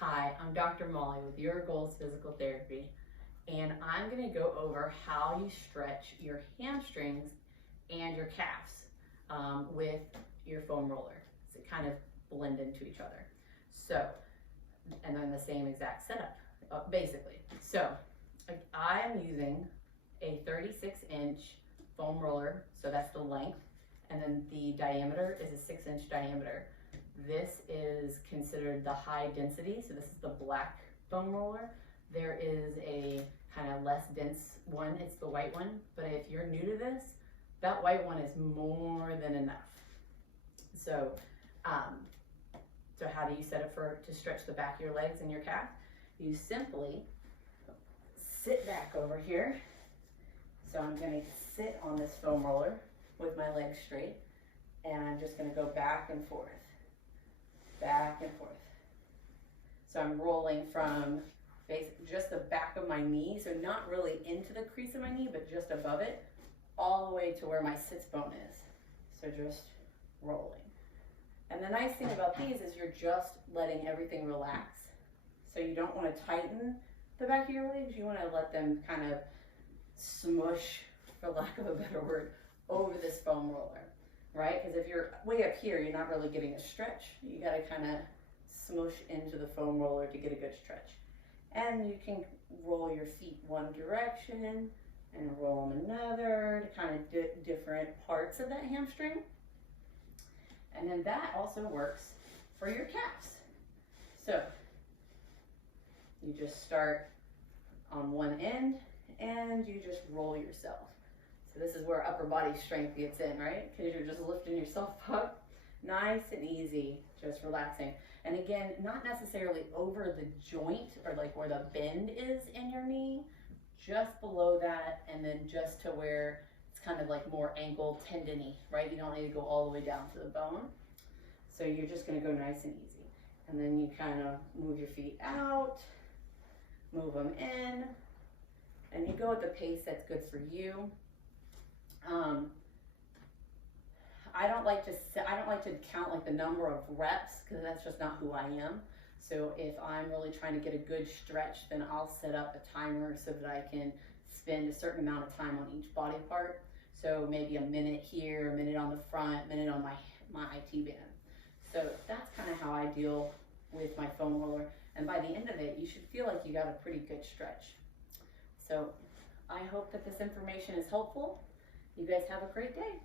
Hi, I'm Dr. Molly with Your Goals Physical Therapy, and I'm going to go over how you stretch your hamstrings and your calves with your foam roller. So it kind of blend into each other. So, and then the same exact setup, basically. So, I'm using a 36-inch foam roller, so that's the length, and then the diameter is a 6-inch diameter. This is considered the high density, so this is the black foam roller. There is a kind of less dense one, it's the white one, but if you're new to this, that white one is more than enough. So, how do you set it to stretch the back of your legs and your calf? You simply sit back over here. So I'm going to sit on this foam roller with my legs straight, and I'm just going to go back and forth. Back and forth. So I'm rolling from just the back of my knee, so not really into the crease of my knee, but just above it, all the way to where my sits bone is. So just rolling. And the nice thing about these is you're just letting everything relax. So you don't want to tighten the back of your legs, you want to let them kind of smush, for lack of a better word, over this foam roller. Right? Because if you're way up here, you're not really getting a stretch. You got to kind of smush into the foam roller to get a good stretch. And you can roll your feet one direction and roll them another to kind of different parts of that hamstring. And then that also works for your calves. So you just start on one end and you just roll yourself. So this is where upper body strength gets in, right? Because you're just lifting yourself up, nice and easy, just relaxing. And again, not necessarily over the joint or like where the bend is in your knee, just below that, and then just to where it's kind of like more ankle tendony, right? You don't need to go all the way down to the bone. So you're just gonna go nice and easy. And then you kind of move your feet out, move them in, and you go at the pace that's good for you. I don't like to count like the number of reps because that's just not who I am. So if I'm really trying to get a good stretch, then I'll set up a timer so that I can spend a certain amount of time on each body part. So maybe a minute here, a minute on the front, a minute on my IT band. So that's kind of how I deal with my foam roller. And by the end of it, you should feel like you got a pretty good stretch. So I hope that this information is helpful. You guys have a great day.